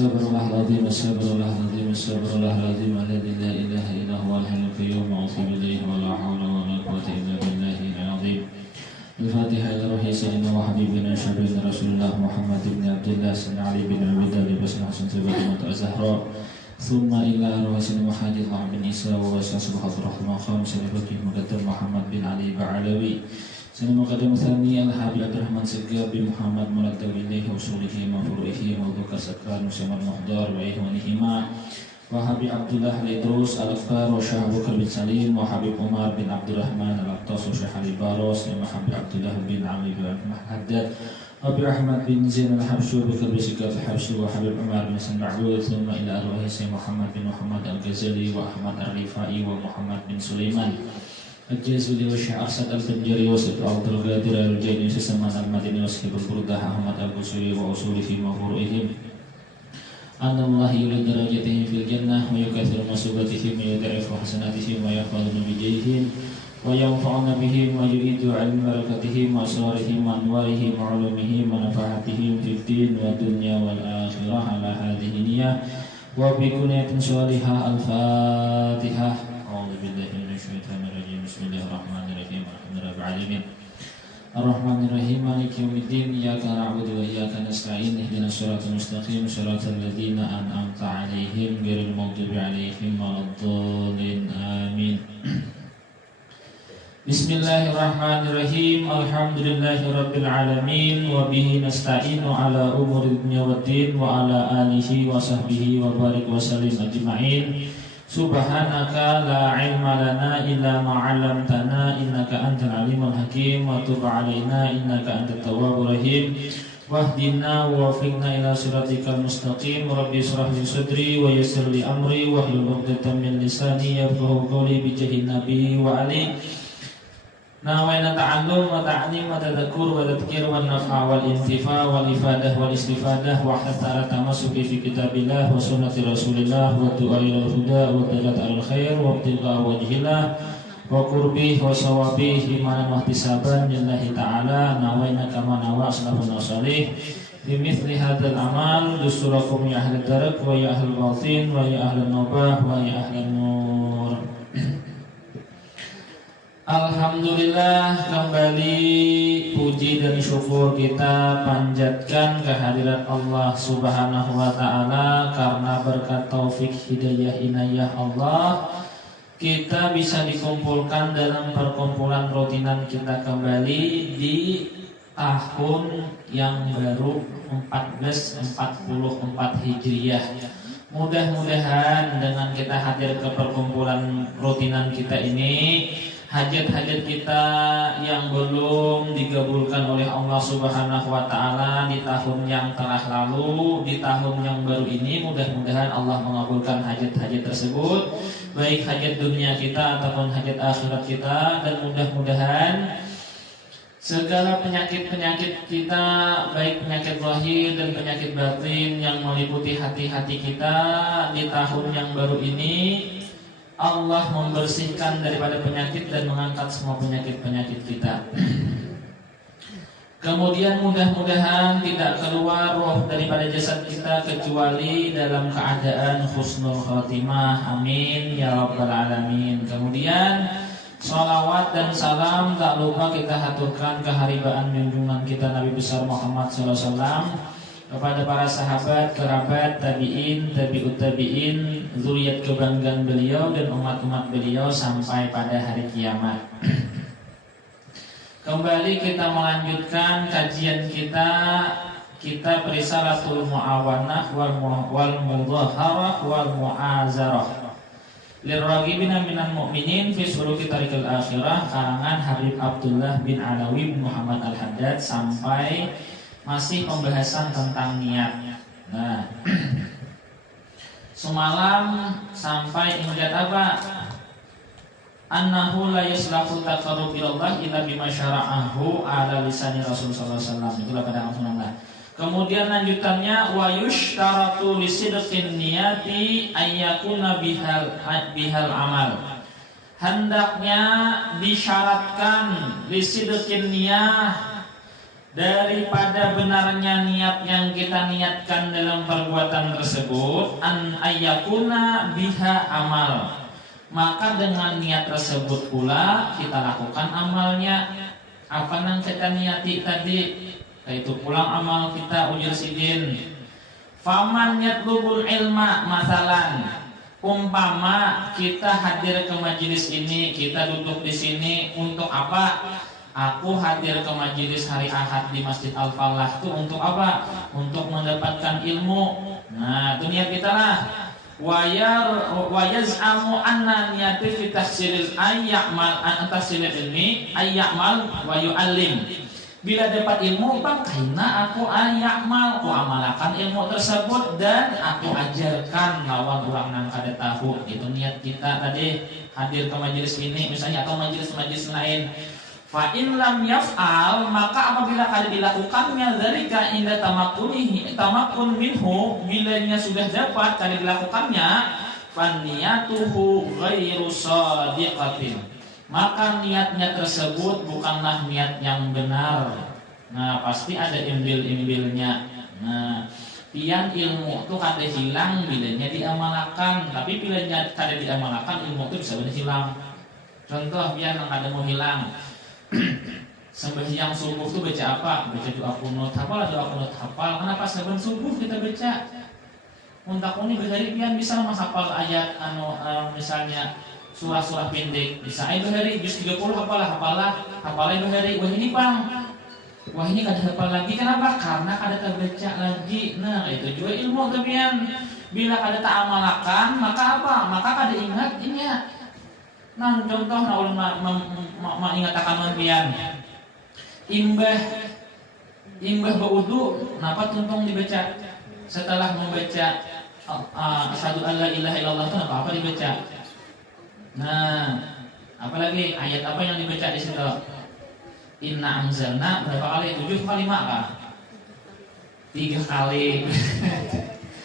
Astaghfirullahaladzim, astaghfirullahaladzim, astaghfirullahaladzim, alladzi la ilaha illa huwal hayyul qayyum, a'udzu billahi wa la haula wa la quwwata illa billahil azim. Al-Fatihah ila ruhi sayyidina wa habibina syafi'ina Rasulullah Muhammad ibn Abdullah sanna Ali bin Abi Thalib basna Hasan Sayyidina Zahra. Thumma ila ruhi sayyidina Muhammad bin Isa wa sallallahu alaihi wa sallam sayyidina Muqaddam Muhammad bin Ali Ba'alawi. Sayyidina Muqaddam Thani Al-Habib Abdurrahman Segab bin Muhammad Muraddab ilaihi usulihi wa furu'ihi wa dhukar sakran Musamad Muhdar wa ihwanihima wa Habib Abdullah Al-Idrus Al-Akbar wa Syah Bukar bin Salim wa Habib Umar bin Abdurrahman Al-Aqtas wa Syah Al-Baros wa Habib Abdullah bin Ali bin Haddad Habib Ahmad bin Zain Al-Habsyu Bukar bin Sikaf Al-Habsyu wa Habib Umar bin San Ma'bud thumma ila arwahi Sayyid Muhammad bin Muhammad Al-Ghazali wa Ahmad Ar-Rifai wa Muhammad bin Sulaiman Al-Jazuli wa Syekh Arsad Al-Tanjari wa Sayyid Abdul Qadir Al-Jaini Saman Al-Madini wa Sayyid Al-Burdah Ahmad Al-Qusuri wa usulihi wa furu'ihim Allah yulid darajatihim fil jannah wa yukathir masubatihim wa yudha'ifu hasanatihim wa yahfadhu bijayhim wa yanfa'una bihim wa yu'idu 'ilm barakatihim wa asrarihim wa anwarihim wa 'ulumihim wa nafahatihim fid din wa dunya wal akhirah ala hadhihi niyyah wa bi kunyatin shalihah. Al-Fatihah. A'udzu billahi minasy syaithanir rajim. Bismillahirrahmanirrahim. Alhamdulillahil alamin. Ar-Rahmanir-Rahim. Maliki yaumiddin. Iyyaka na'budu wa iyyaka nasta'in. Ihdinas siratal mustaqim. Siratal ladzina an'amta 'alaihim ghairil maghdubi 'alaihim waladdallin. Amin. Bismillahirrahmanirrahim. Alhamdulillahirabbil alamin wa bihi nasta'inu ala umuri dunya waddin wa ala alihi wa sahbihi wa barik wa sallim ajma'in. Subhanaka la ilma lana illa ma 'allamtana innaka antal alimul hakim wa tub 'alaina innaka antat tawwabur rahim wahdina wa waffiqna ila siratikal mustaqim. Rabbi shrah li sadri wa yassir li amri wahlul 'uqdatam min lisani yafqahu qawli bi jahin nabi wa ali. Nawaina ta'allum wa ta'lim wa tadhakkur wa tadhkir wa naf'a wal intifa' wal ifadah wal istifadah wa hatta tamassuki fi kitabillah wa sunnati rasulillah wa du'a ila huda wa dalat al khair wa ibtigha wajhillah wa qurbih wa sawabih imanan wa ihtisaban lillahi ta'ala. Nawaina kama nawa salafun salih fi mithli hadzal amal dusurakum ya ahlad darak wa ya ahlul batin wa ya ahlun nubah wa ya ahlan nur. Alhamdulillah, kembali puji dan syukur kita panjatkan kehadirat Allah Subhanahu wa ta'ala. Karena berkat taufik hidayah inayah Allah, kita bisa dikumpulkan dalam perkumpulan rutinan kita kembali di tahun yang baru 1444 Hijriah. Mudah-mudahan dengan kita hadir ke perkumpulan rutinan kita ini, hajat-hajat kita yang belum digabulkan oleh Allah Subhanahu wa ta'ala di tahun yang telah lalu, di tahun yang baru ini, mudah-mudahan Allah mengabulkan hajat-hajat tersebut, baik hajat dunia kita ataupun hajat akhirat kita. Dan mudah-mudahan segala penyakit-penyakit kita, baik penyakit zahir dan penyakit batin yang meliputi hati-hati kita di tahun yang baru ini, Allah membersihkan daripada penyakit dan mengangkat semua penyakit-penyakit kita. Kemudian mudah-mudahan tidak keluar roh daripada jasad kita kecuali dalam keadaan husnul khotimah. Amin ya rabbal alamin. Kemudian salawat dan salam tak lupa kita haturkan keharibaan junjungan kita Nabi besar Muhammad SAW kepada para sahabat, kerabat, tabi'in, tabi'ut tabi'in, zuriat kebanggaan beliau dan umat-umat beliau sampai pada hari kiamat. Kembali kita melanjutkan kajian kita Risalatul Mu'awanah wal Mudhaharah wal Mu'azarah lirragibina minal mu'minin fi suluki tariqil akhirah, karangan Habib Abdullah bin Alawi bin Muhammad Al-Haddad, sampai masih pembahasan tentang niat. Nah, semalam sampai ingat apa? Annahu la yaslahu taqarrub ilallah illa bima syara'ahu ala lisani Rasul sallallahu alaihi wasallam. Itulah pada Rasulullah. Kemudian lanjutannya wa yushtaratu lisidqin niyati ayyakuna bihal amal. Hendaknya disyaratkan lisidqin niyah, daripada benarnya niat yang kita niatkan dalam perbuatan tersebut, an ayyakuna biha amal, maka dengan niat tersebut pula kita lakukan amalnya. Apa yang kita niati tadi, yaitu pulang amal kita. Ujar sidin, faman yatlubul ilma, masalan, umpama kita hadir ke majelis ini, kita duduk di sini untuk apa? Aku hadir ke majelis hari Ahad di Masjid Al-Falah itu untuk apa? Untuk mendapatkan ilmu. Nah, itu niat kita lah. Wayaz'amu anna niyati fi tahsilil ayyamal an tahsilil ilmi ayyamal wa yu'allim. Bila dapat ilmu, bang, karena aku ayyamal, aku amalkan ilmu tersebut dan aku ajarkan lawan orang yang kada tahu. Itu niat kita tadi hadir ke majelis ini misalnya atau majelis-majelis lain. Fa in lam yaf'al, maka apabila kada dilakukannya dzalika inda tamakkun minhu, bilanya sudah dapat kada dilakukannya, fan niyatuhu ghairu shadiqatin, maka niatnya tersebut bukanlah niat yang benar. Nah, pasti ada imbil-imbilnya. Nah, pian ilmu itu kada hilang bilanya diamalkan, tapi bilanya kada diamalkan ilmu itu bisa benar hilang. Contoh pian yang kada mau hilang. Sembahyang subuh tuh baca apa? Baca doa kunut. Hafal doa kunut, hafal. Kenapa saben subuh kita baca? Untuk ini behari pian bisa mas hafal ayat misalnya surah-surah pendek. Bisa ai behari juz 30 hafalah behari. Wah ini Bang. Wah ini kada hafal lagi. Kenapa? Karena kada terbaca lagi. Nah, itu juga ilmu tuh pian. Bila kada tak amalkan, maka apa? Maka kada ingat ini ya. Nah, contoh ulama mengatakan pian imbah berwudu, napa tuntung dibaca setelah membaca asyhadu alla ilaha illallah itu apa dibaca. Nah, apalagi ayat apa yang dibaca di situ? Inna anzalna berapa kali? 7 kali maka 3 kali.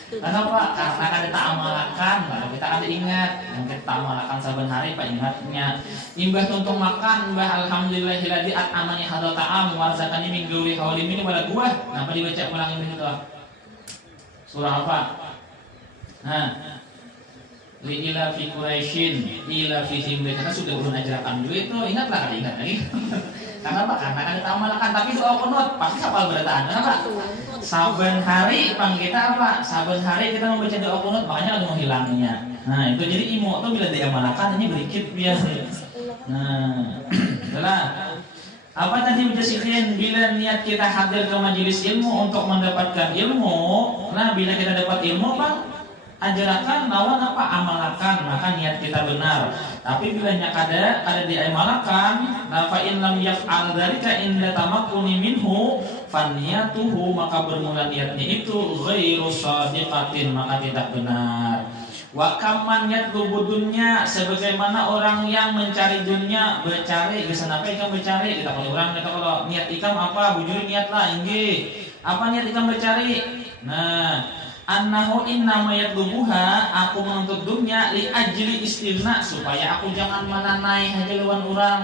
Kenapa? Karena kada tak amalkan, kalau kita kada ingat, yang kita amalkan saben hari pak ingatnya. Imbah tuntung makan, imbah alhamdulillahilladzi at'amani hadzal ta'am wa razaqani min ghairi haulin minni wala quwwah. Kenapa dibaca ulang itu? Surah apa? Nah, li ila fi quraisyin ila fi himri, karena sudah ulun ajarkan dulu itu, ingatlah kada ingat lagi. Kenapa? Karena kada tak amalkan, tapi doa kunut pasti hafal berataan. Kenapa? Saben hari pang kita apa? Saben hari kita membaca doa kunut, makanya ada menghilangnya. Nah, itu jadi ilmu itu bila diamalkan ini berikit biasa. Nah, itulah. Apa tadi menjelaskan bila niat kita hadir ke majelis ilmu untuk mendapatkan ilmu. Nah, bila kita dapat ilmu, Bang, ajarkan lawan apa? Amalkan, maka niat kita benar. Tapi bila kada diamalkan, fa in lam yaf'al dzalika inda tamakkuni minhu faniyatuhu, maka bermula niatnya itu ghairu shadiqatin, maka tidak benar. Wa kamman yatlubu dunya, sebagaimana orang yang mencari dunia, bercari geus apa ikam bercari, kita kalau orang kita kalau niat ikam apa bujur niatlah inggih. Apa niat ikam bercari? Nah, annahu innama yatlubuha, aku menuntut dunia li ajli istirna, supaya aku jangan menanai aja lawan orang.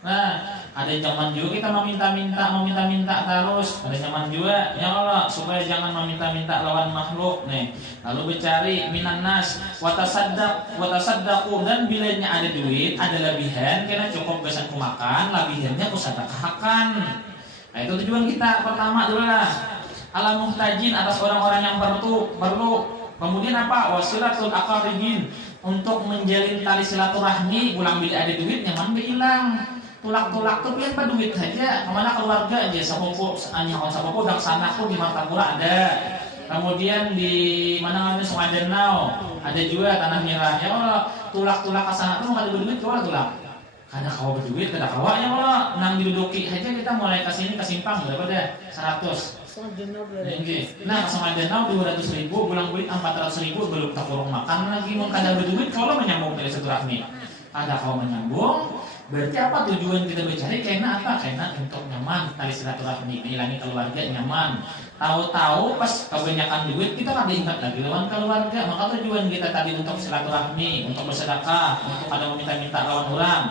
Nah, ada zaman juga kita meminta-minta terus. Ada zaman juga ya Allah supaya jangan meminta-minta lawan makhluk nih. Lalu bercari minan nas wa tasaddaqu, dan bilanya ada duit, ada lebihan, kena cukup besan ku makan, lebihannya ku sedekahkan. Nah, itu tujuan kita pertama dulu lah. Ala muhtajin, atas orang-orang yang perlu. Kemudian apa? Wasilatul aqrabin, untuk menjalin tali silaturahmi. Ulang bila ada duit nyaman hilang. Tulak-tulak tuh pian duit aja. Kemana keluarga aja, sapopo dak sanaku di Martapura ada. Kemudian di mana namanya Sungai Danau ada juga Tanah Merah. Ya Allah, tulak-tulak ke sana tuh enggak ada duit, keluar tulak. Kada kawa berduit, kada kawa ya Allah. Nang diduduki aja kita mulai ke sini ke simpang berapa dah? 100. Nah, sama Danau 200.000, bulan duit 400.000, belum tak kurang makan lagi. Mau kada berduit kalau menyambung dari silaturahmi. Kada kalau menyambung, berarti apa tujuan kita bercari? Karena apa? Karena untuk nyaman tali silaturahmi, mengilangi keluarga nyaman. Tahu-tahu pas kebanyakan duit kita kada ingat lagi lawan keluarga. Maka tujuan kita tadi untuk silaturahmi, untuk bersedekah, untuk ada meminta-minta lawan orang.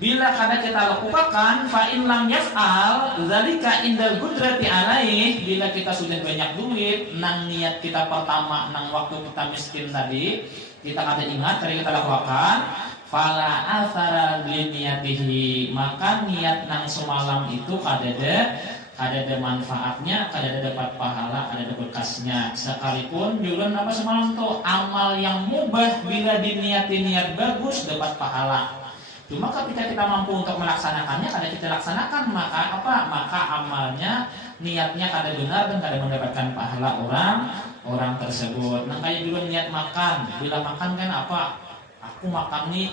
Bila kada kita lakukan, fa in lam yaf'al dzalika indal qudrati alaih, bila kita sudah banyak duit, nang niat kita pertama nang waktu kita miskin tadi, kita kada ingat tadi kita lakukan, fala athara li niyatihi, maka niat nang semalam itu kada ada manfaatnya, kada dapat pahala, ada bekasnya. Sekalipun juga apa semalam tuh amal yang mubah bila diniati niat bagus dapat pahala. Cuma ketika kita mampu untuk melaksanakannya, kada kita laksanakan, maka apa? Maka amalnya, niatnya kada benar dan kada mendapatkan pahala orang tersebut. Nah kayak dulu niat makan, bila makan kan apa? Aku makan nih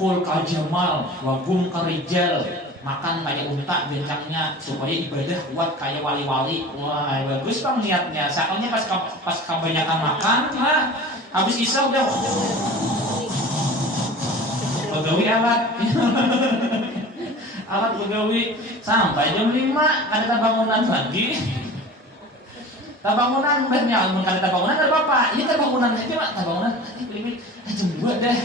kul kajamal, wagum karijal, makan kayak unta bencangnya supaya ibadah kuat kayak wali-wali. Wah bagus bang niatnya. Soalnya pas kebanyakan makan, nah habis isya udah begawi alat begawi sampai jam 5 ada bangunan lagi. Bangunan banyak, kada bangunan ada apa? Ini bangunan aja Pak, bangunan ini jam 2 deh.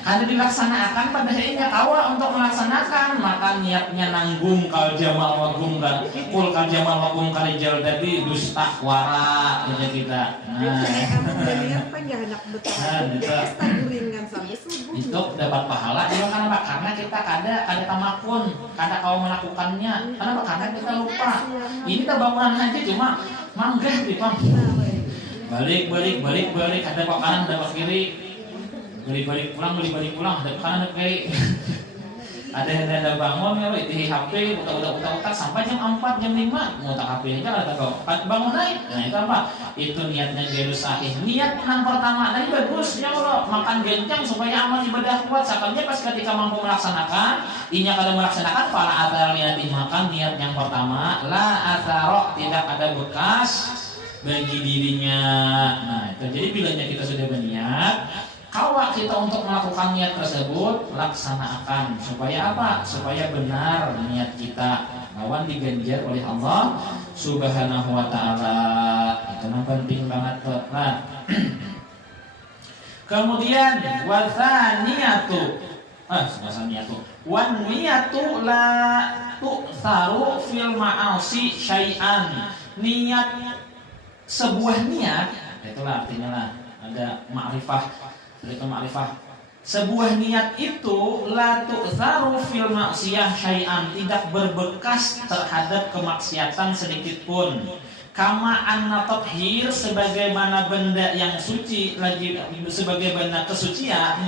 Kada dilaksanakan pada harinya kawa untuk melaksanakan, maka niatnya nanggung kal jamal wagum kan kul kal jamal wagum karijal tadi dusta wara aja kita. Itu dapat pahala juga karena karena kita kada tamakun, kada kau melakukannya. Kenapa? Karena kita lupa. Ini bangunan aja cuma manggah di pam. Balik ada kok kanan ada kok kiri. Balik pulang ada kanan ada kiri. ada bangun ya di HP utak sampai jam 4 jam 5 mau tak HP aja ada kok bangun naik. Nah itu apa? Itu niatnya gairus sahih. Niat yang pertama tadi bagus ya Allah, makan gencang supaya amal ibadah kuat. Sakalnya pas ketika mampu melaksanakan, inya kada melaksanakan fala athar niati, makan niat yang pertama la atharo, tidak ada bekas bagi dirinya. Nah itu jadi bilanya kita sudah berniat, kalau kita untuk melakukan niat tersebut, laksanakan supaya apa? Supaya benar niat kita, lawan diganjar oleh Allah Subhanahu wa taala. Itu penting banget tuh. Nah. Kemudian wasaniyatu. Wan niyatu la tu'tharu fil ma'asi syai'an. Niat, sebuah niat, itulah artinya lah, ada ma'rifah. Itu ma'rifah. Sebuah niat itu la tu'tharu fil maksiyah syai'an, tidak berbekas terhadap kemaksiatan sedikit pun. Kama anna tathhir, sebagaimana benda yang suci, lagi sebagaimana kesucian,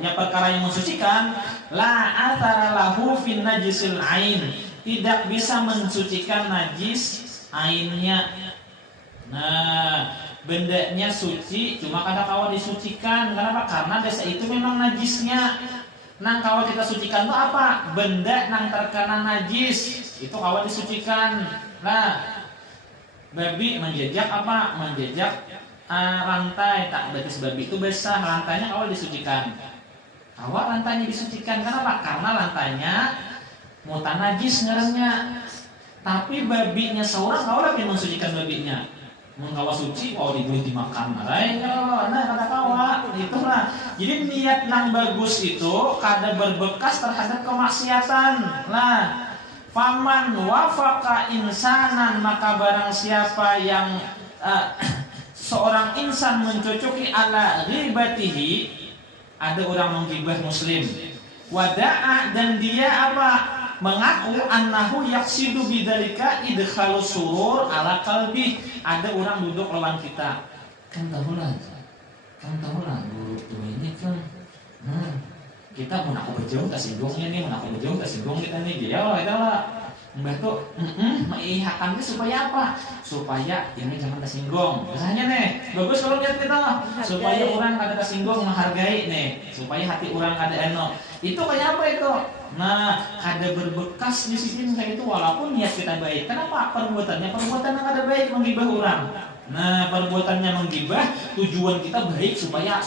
yang perkara yang mensucikan, la athara lahu fin najisil ain, tidak bisa mensucikan najis ainnya. Nah, bendanya suci, cuma kada kawa disucikan. Kenapa? Karena desa itu memang najisnya. Nang kawa kita sucikan itu apa? Benda nang terkena najis itu kawa disucikan. Nah, babi menjejak apa? Menjejak rantai. Tak betis babi itu basah, rantainya kawa disucikan. Kawa rantainya disucikan. Kenapa? Karena rantainya mutan najis ngarannya. Tapi babinya seorang kawa lagi mensucikan babinya. Mengkawa suci, dibeli dimakan, nah kada kawa, itulah. Jadi niat nang bagus itu kada berbekas terhadap kemaksiatan. Nah, faman wafaqa insanan, maka barang siapa yang seorang insan mencocoki ala ghibatihi, ada orang menggibah muslim, wada'a, dan dia apa? Mengaku annahu yaksidu bidzalika idkhalus surur ala qalbi. Ada orang duduk lawan kita, kan tahu lah guru tuh ini kan, kita mau aku berjauh tersinggung kita nih dia lah itu lah. Mbak tuh mengihakan supaya apa? Supaya ini jangan tersinggung. Misalnya nih, bagus kalau lihat kita supaya orang kada tersinggung, menghargai nih, supaya hati orang kada eno. Itu kayak apa itu? Nah, ada berbekas di sini kayak itu walaupun niat kita baik. Kenapa? Perbuatan yang kada baik, menggibah orang. Nah, perbuatannya menggibah, tujuan kita baik supaya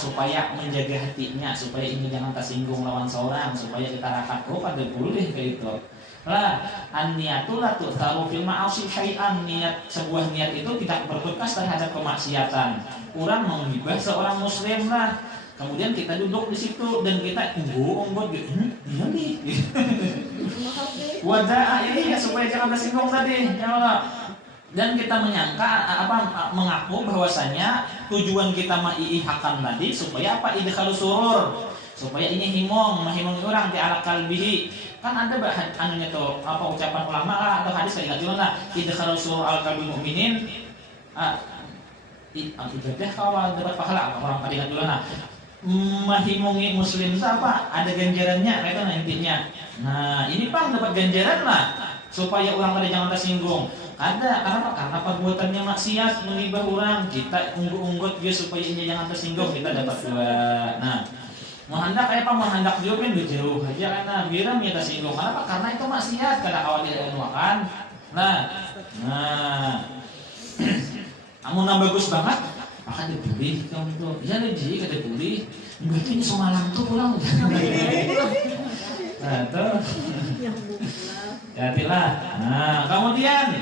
menjaga hatinya, supaya ini jangan tersinggung lawan seorang, supaya kita rakat pada boleh kayak itu. Lah, an-niyatu la tu'tharu fil ma'asi syai'an. Sebuah niat itu tidak berbekas terhadap kemaksiatan. Orang menghibah seorang muslim lah. Kemudian kita duduk di situ dan kita unggut gitu. Iya nih. Wada'a ini ya supaya jangan tersinggung tadi. Ya Allah. Dan kita menyangka mengaku bahwasanya tujuan kita mai'ihakan tadi supaya apa? Idkhalus surur. Supaya ini himong orang di ala kalbihi. Kan ada anunya tuh ucapan ulama lah atau hadis kayak gitu lah. Idkhalus surur al qalbi mu'minin. Ibadah kalau dapat pahala orang tadi kan dulu nah. Mahimungi muslim apa? Ada ganjarannya itu intinya. Nah, ini Bang dapat ganjaran lah supaya orang pada jangan tersinggung. Karena perbuatannya maksiat menghibah orang, kita unggut dia supaya ini jangan tersinggung, kita dapat dua. Nah, menghendak kayak apa? Menghendak dia kan jauh aja karena biar dia tersinggung. Kenapa? Karena itu maksiat karena awal dia makan. Nah, kamu bagus banget, akan dipulih kamu tuh. Ya lebih kada pulih. Berarti ini semalam tuh pulang. Nah, tuh. Hati-hatilah. Nah, kemudian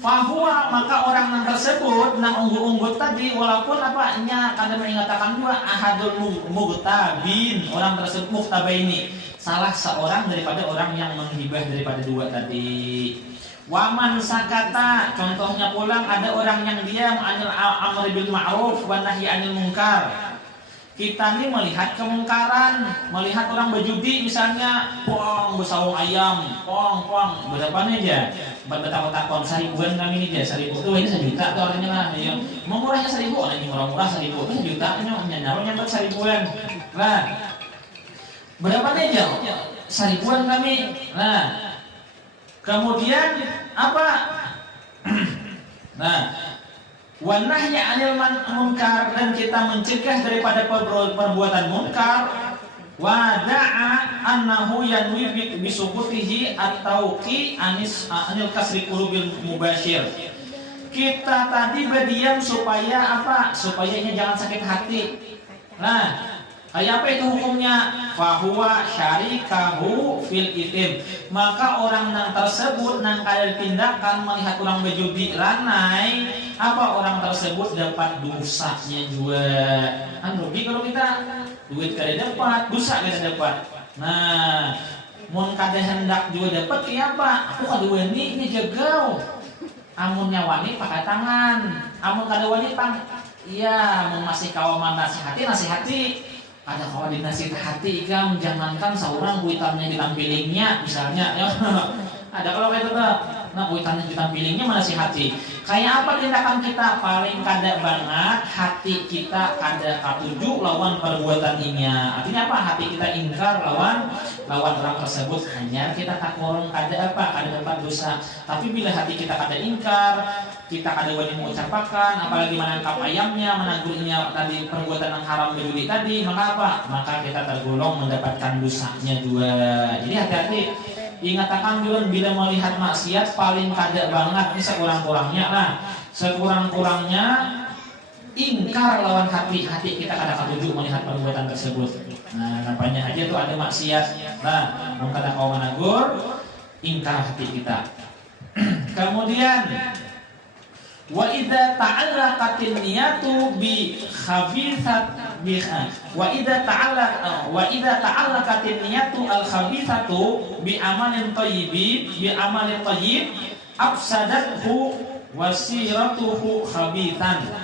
fahuwa maka orang yang tersebut nang unggut tadi walaupun apanya kada mengatakan dua ahadul mughtabin orang tersebut mughtabaini salah seorang daripada orang yang menghibah daripada dua tadi. Waman sakata contohnya pulang ada orang yang diam anil amri bil ma'ruf wan nahyi anil munkar. Kita ini melihat kemungkaran, melihat orang berjudi misalnya, pong bersawung ayam, pong berapa nih aja, berbetak-betak 1.000-an kami ini aja, 1.000 tuh ini 1 juta tuh orangnya lah, ya. Mau murahnya 1.000, ini murah 1.000, itu 1 juta, nyaruhnya buat 1.000-an, nah, berapa nih aja, 1.000-an kami, nah, kemudian apa, nah. Wanahya anil munkar dan kita mencegah daripada perbuatan munkar. Wada'a annahu yanwi bisukutihi at-tauqi anil kasri qulubil mubashir. Kita tadi berdiam supaya apa? Supaya ini jangan sakit hati. Nah, kayak apa itu hukumnya? Fahuwa syarikahu fil itim. Maka orang yang tersebut nang kaya tindakan melihat orang berjudi ranai, apa orang tersebut dapat dosanya juga. Kan rugi kalau kita duit kada dapat, dosa kada dapat. Nah, mun kada hendak juga dapat kayak apa? Aku kada wani jegau. Amun nyawani pakai tangan. Amun kada wani iya, mun masih kawan nasihati. Ada kawan dinasihati ikam jangankan seorang kuitannya ditampilingnya misalnya ya. Ada kalau kayak itu nah kuitannya ditampilingnya menasihati. Kayak apa tindakan kita paling kada banget hati kita kada katuju lawan perbuatan ini. Artinya apa? Hati kita ingkar lawan orang tersebut hanya kita takut kada dapat dosa. Tapi bila hati kita kada ingkar, kita kada wani mengucapkan, apalagi menangkap ayamnya, menanggungnya tadi perbuatan yang haram berjudi tadi, maka apa? Maka kita tergolong mendapatkan dosanya juga. Jadi hati-hati. Ingatakan dulu bila melihat maksiat paling kada banget ini sekurang-kurangnya ingkar lawan hati kita kada katuju melihat perbuatan tersebut. Nah, nampaknya aja tuh ada maksiat. Nah, mau kada kau menagur ingkar hati kita. Kemudian wa idza ta'allaqatin niyatu bi khabithat wa idza ta'allaqatin niyatu al khabithatu bi amalin tayyib afsadathu wasiratuhu khabithan.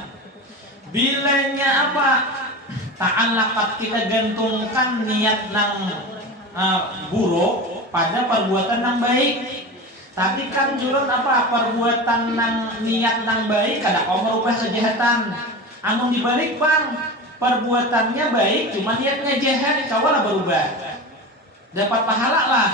Bilanya apa? Ta'allaqat kita gantungkan niat nang buruk pada perbuatan yang baik. Tadi kan jurun apa perbuatan nang niat nang baik kada kau merubah kejahatan. Amun dibalik perbuatannya baik cuma niatnya jahat kawalah berubah. Dapat pahala lah.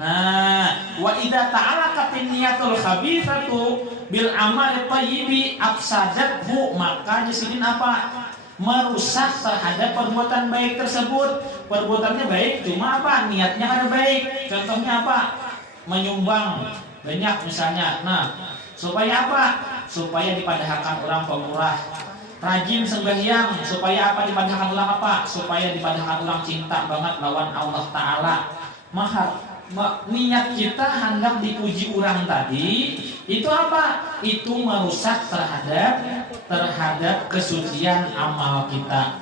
Nah, wa idza ta'allaqatin niyatul khabithatu bil amali thayyibi afsadathu maka di sini apa? Merusak terhadap perbuatan baik tersebut. Perbuatannya baik cuma apa? Niatnya ada baik. Contohnya apa? Menyumbang banyak misalnya. Nah, supaya apa? Supaya dipadahkan orang pemurah. Rajin sembahyang supaya apa? Dipadahkan orang apa? Supaya dipadahkan orang cinta banget lawan Allah Ta'ala. Mahar niat kita hendak dipuji orang tadi itu apa? Itu merusak terhadap kesucian amal kita.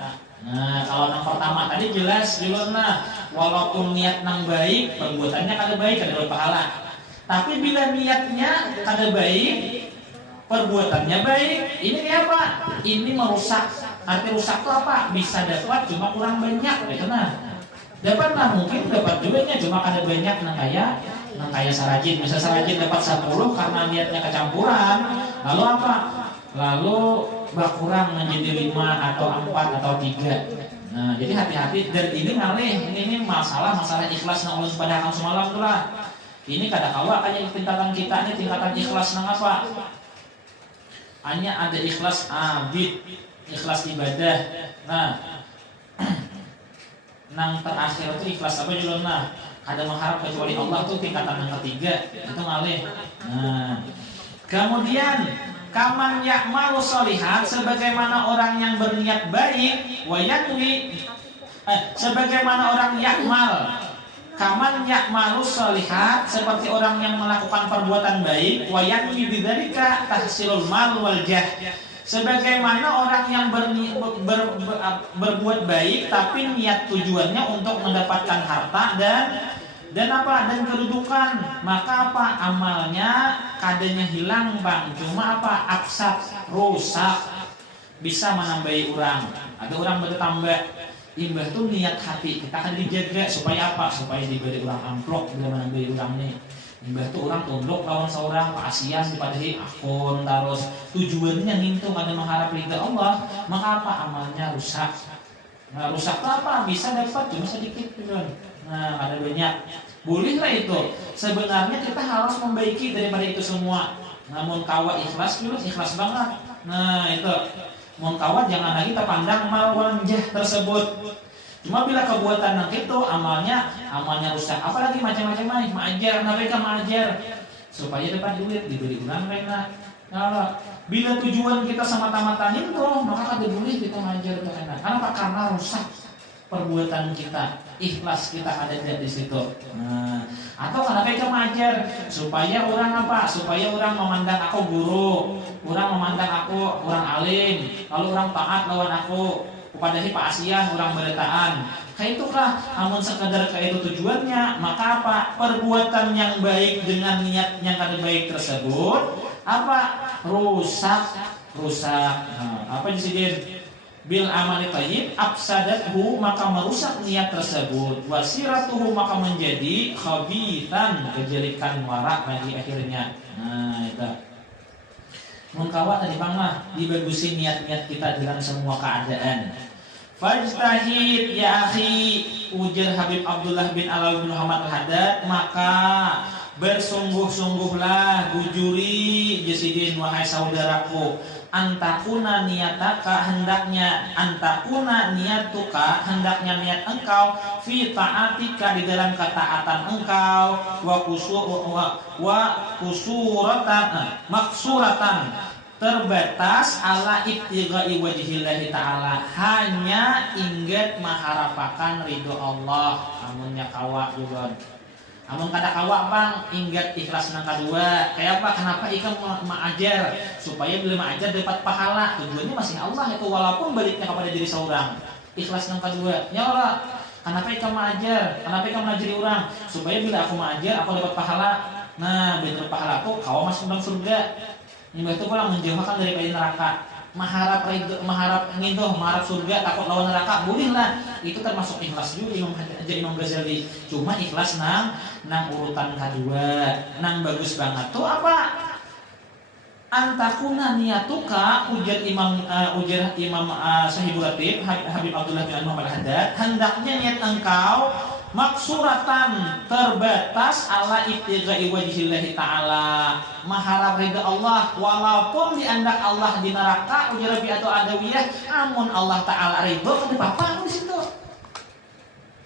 Nah, kalau yang pertama tadi jelas nah, walaupun niat nang baik, perbuatannya kada baik, kada berpahala. Tapi bila niatnya kada baik, perbuatannya baik, ini kayak apa? Ini merusak. Arti rusak itu apa? Bisa dapat cuma kurang banyak, gitu nah. Dapat lah mungkin dapat duitnya cuma kada banyak nang kaya sarajin. Misal sarajin dapat 10 karena niatnya kecampuran. Lalu apa? Lalu berkurang menjadi 5 atau 4 atau 3. Nah, jadi hati-hati dan ini ngalih. Ini masalah ikhlas nang ulun sepadakan semalam tuh lah. Ini kada kawa kaya tingkatan kita ini tingkatan ikhlas nang apa? Hanya ada ikhlas abid, ikhlas ibadah. Nah, nang terakhir itu ikhlas apa juga nah? Ada mengharap kecuali Allah tuh tingkatan yang ketiga itu ngalih. Nah, kemudian kaman ya'malu sholihat, sebagaimana orang yang berniat baik, wa yanwi sebagaimana orang yakmal. Kaman ya'malu sholihat, seperti orang yang melakukan perbuatan baik, wa yanwi bidzalika tahsilul mal wal jah. Sebagaimana orang yang berbuat baik tapi niat tujuannya untuk mendapatkan harta dan apa? Dan kedudukan, maka apa? Amalnya kadanya hilang bang, cuma apa? Absat, rusak, bisa menambahi orang. Ada orang bertambah, imbah tuh niat hati kita akan dijaga supaya apa? Supaya diberi orang amplop bila menambahi orang nih. Imbah tuh orang tunduk lawan seorang keasian dipadahi akun terus tujuannya ngintu kada mengharap ridha Allah, maka apa? Amalnya rusak. Nah, rusak apa? Bisa dapat cuma sedikit gitu. Nah, ada banyak. Bolehlah itu. Sebenarnya kita harus membaiki daripada itu semua. Namun kawa ikhlas, ikhlas banget. Nah, itu. Mun kawa jangan lagi kita pandang mawanjah tersebut. Cuma bila kebuatan nang itu amalnya rusak. Apalagi macam-macam lain, maajar, mereka maajar supaya dapat duit diberi orang mereka. Nah, bila tujuan kita semata-mata itu, maka kada boleh kita ngajar ke enak. Kenapa? Karena rusak perbuatan kita, ikhlas kita ada di situ. Nah, atau kenapa kita mengajar supaya orang apa? Supaya orang memandang aku guru, orang memandang aku orang alim, lalu orang taat lawan aku, kepada Pak Asian orang berdataan. Kayak itukah? Namun sekadar kayak itu tujuannya, maka apa? Perbuatan yang baik dengan niat yang kada baik tersebut apa? Rusak. Nah, apa disebut? Bil amali thayyib afsadathu, maka merusak niat tersebut, wasiratuhu, maka menjadi khabithan, kejelekan warak bagi akhirnya. Nah, itu mengkawa tadi mah dibagusin niat-niat kita dalam semua keadaan. Fajtahid ya akhi, ujar Habib Abdullah bin Alawi bin Muhammad Al-Haddad, maka bersungguh-sungguhlah, bujuri jesidin wahai saudaraku, antakuna niyataka, hendaknya antakuna niyatuka, hendaknya niat engkau fi ta'atika, di dalam ketaatan engkau, wa kusuratan maksuratan, terbatas ala ibtighai wajhillahi ta'ala, hanya ingat mengharapkan ridho Allah. Amunnya kawa juga, amun kada kawa bang, ingat ikhlas nang kedua. Kayak apa? Kenapa ikam mengajar? Supaya bila mengajar dapat pahala. Tujuannya masih Allah itu, walaupun baliknya kepada diri seorang. Ikhlas nang kedua. Ya Allah, kenapa ikam mengajar? Kenapa ikam mengajari orang? Supaya bila aku mengajar, aku dapat pahala. Nah, bila pahala aku, kawa masuk dalam surga. Ini itu pula menjauhkan daripada neraka. Mengharap surga, takut lawan neraka, bolehlah. Itu termasuk ikhlas juga Imam Ghazali. Cuma ikhlas nang urutan kedua, nang bagus banget tuh apa? Antakuna niyatuka, ujar Imam Sahibul Ratib Habib Abdullah bin Muhammad Al-Haddad, hendaknya niat engkau maksuratan, terbatas ala ibtighai wajhillahi ta'ala, mengharap ridha Allah, walaupun diandak Allah di neraka, ujar Rabi atau Adawiyah, amun Allah Ta'ala ridho, kenapa apa di situ?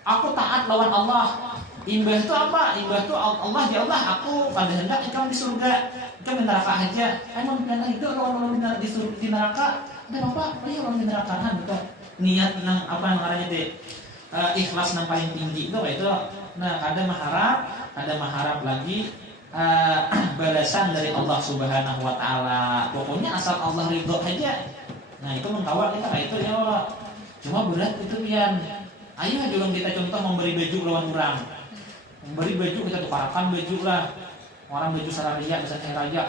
Aku taat lawan Allah. Imbah itu apa? Imbah itu Allah, ya Allah, aku pada hendak engkau di surga, engkau di neraka aja. Emang benar itu kalau di neraka, ada apa? Ya orang di neraka kan, betul. Niat nang apa yang arahnya deh. ikhlas yang paling tinggi itu. Nah, ada mengharap lagi balasan dari Allah Subhanahu wa taala. Pokoknya asal Allah ridho aja. Nah, itu mengkawal kita itu ya Allah. Cuma berat itu pian. Ayo aja kita contoh memberi baju lawan orang. Memberi baju kita tukarakan baju lah. Orang baju sararia misalnya raja.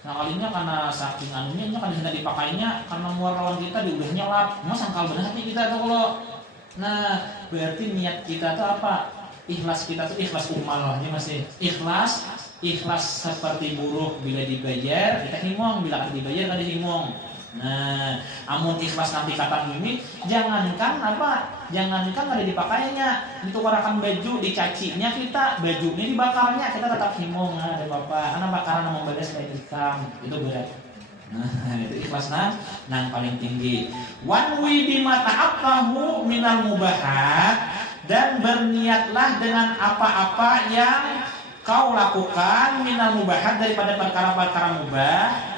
Nah, kalinya karena saking anunya kan hendak dipakainya karena muar lawan kita diudahnya lap. Mas sangkal benar hati kita tuh kalau. Nah, berarti niat kita tuh apa? Ikhlas kita tuh ikhlas umal aja masih. Ikhlas seperti buruh bila dibayar kita himong, bila dibayar kada himong. Nah, amun ikhlas nanti kata ini jangankan ada dipakainya, ditukarakan baju, dicacinya kita, bajunya dibakarnya kita tetap himong. Nah, ada bapak, anak bakaran membalas baik ikam, itu berat. Nah, itu ikhlas yang paling tinggi. Wanwi bima ta'attahu minal mubahat, dan berniatlah dengan apa-apa yang kau lakukan minal mubahat daripada perkara-perkara mubah.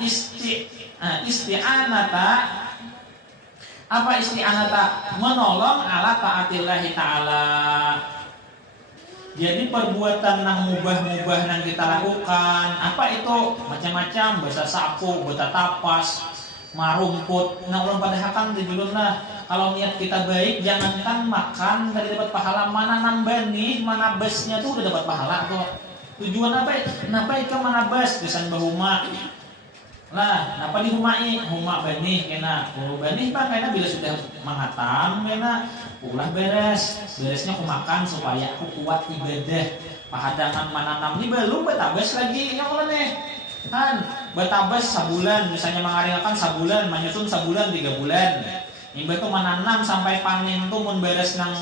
Isti'anata menolong ala taatillahi ta'ala. Jadi perbuatan yang mubah-mubah yang kita lakukan, apa itu? Macam-macam, bahasa sapu, bahasa tapas, marumput. Nah, ulun pada hakam dijulunlah. Kalau niat kita baik, jangankan makan dari dapat pahala, mana nambah nih, mana besnya tuh udah dapat pahala tuh. Tujuan apa? Kenapa itu mana bes? Bisan bahuma. Lah, napa dihumai? Huma benih kena. Kalau benih pak kena bila sudah menghatam kena ulah beresnya aku makan supaya aku kuat ibadah. Pahadangan mananam ini belum betabes lagi yang mana nih? Kan betabes sebulan, misalnya mengaringakan sebulan, menyusun sebulan 3 bulan. Iba tuh menanam sampai panen tuh mun beres nang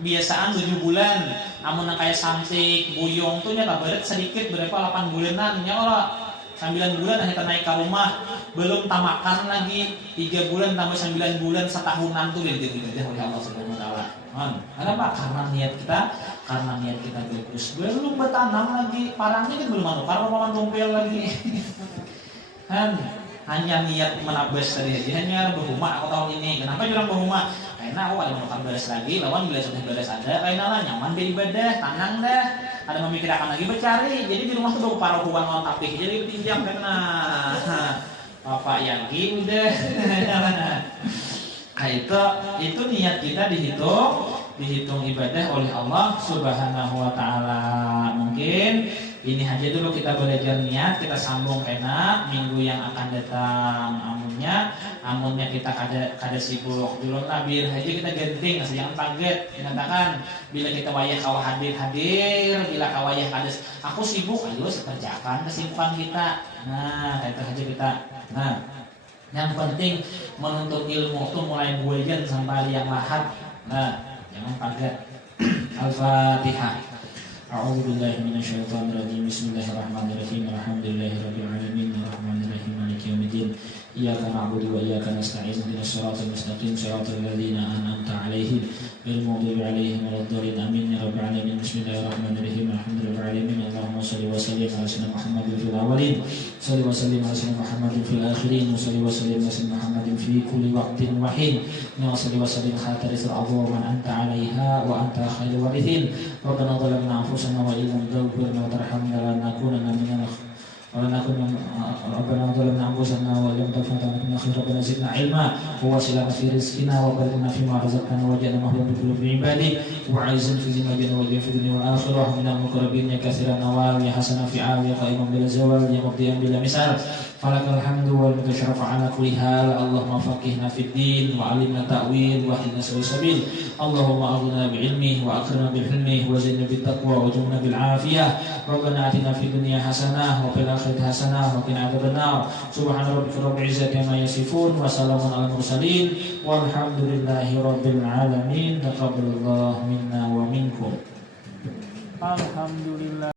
biasaan 7 bulan. Namun yang kayak santik, buyong tuh nyata berat sedikit berapa 8 bulanan ya Allah. 9 bulan kita naik ke rumah, belum tamakan lagi 3 bulan tambah 9 bulan setahunan tuh lihat oleh Allah Subhanahu wa taala. Kenapa? Karena niat kita bagus. Belum bertanam lagi, parangnya kan belum manukar paman tumpel lagi. Kan hanya niat menabas tadi aja, hanya berhuma aku tahun ini. Kenapa jurang berhuma? Karena aku ada menukar beres lagi, lawan bila sudah beres ada, karena lah nyaman beribadah, tenang dah. Ada memikirkan lagi bercari, jadi di rumah tuh baru para hubungan lawan tapih, jadi pinjam karena bapak yang udah. Nah, itu niat kita dihitung ibadah oleh Allah Subhanahu wa taala. Mungkin ini aja dulu kita belajar niat, kita sambung kena minggu yang akan datang. Amunnya kita kada sibuk dulu lah, biar aja kita genting, jangan target. Mengatakan bila kita wayah kawah hadir, bila kawayah kada aku sibuk, ayo kerjakan kesibukan kita. Nah, itu aja kita. Nah, yang penting menuntut ilmu itu mulai buajan sampai yang lahat. Nah, jangan kaget. Al-Fatihah. A'udzu billahi minasyaitonir rajim. Bismillahirrahmanirrahim. Alhamdulillahirabbil alamin. Arrahmanirrahim. Maliki yaumiddin. Iyyaka na'budu wa iyyaka nasta'in. Ihdinas siratal mustaqim. Siratal ladzina an'amta 'alaihim ghairil maghdubi 'alaihim waladdallin. Amin ya rabbal alamin. Bismillahirrahmanirrahim. Alhamdulillahi alamin. Allahumma shalli wa sallim ala sayyidina Muhammadin fil awwalin. Shalli wa sallim ala sayyidina Muhammadin fil akhirin. Shalli wa sallim ala sayyidina Muhammadin fi kulli waqtin wa hin. Wa salli wa sallim ala khairisil man anta 'alaiha wa anta khairul warithin. Rabbana zalamna anfusana wa illam taghfir lana wa tarhamna lanakunanna minal ربنا ظلمنا أنفسنا وإن لم تغفر لنا ربنا زدنا علما ووسعنا في رزقنا وبارك لنا فيما رزقنا واجعلنا مهلا بقلوب عبادك وعزا في ذمتنا وجل في الدنيا والآخرة من المقربين يا كثير النوال يا حسنا في عافية قائما بلا زوال يا مبدئا بلا مثال فلك الحمد والمتشرف على كل حال. اللهم فقهنا في الدين وعلمنا التأويل واهدنا سوى السبيل. اللهم أغننا بعلمه وأكرمنا بحلمه وزدنا بالتقوى وجمنا بالعافية. ربنا آتنا في الدنيا حسنة وفي الآخرة حسنة وقنا عذاب النار. سبحان ربك رب العزة عما يصفون وسلام على المرسلين والحمد لله رب العالمين. تقبل الله منا ومنكم. الحمد لله.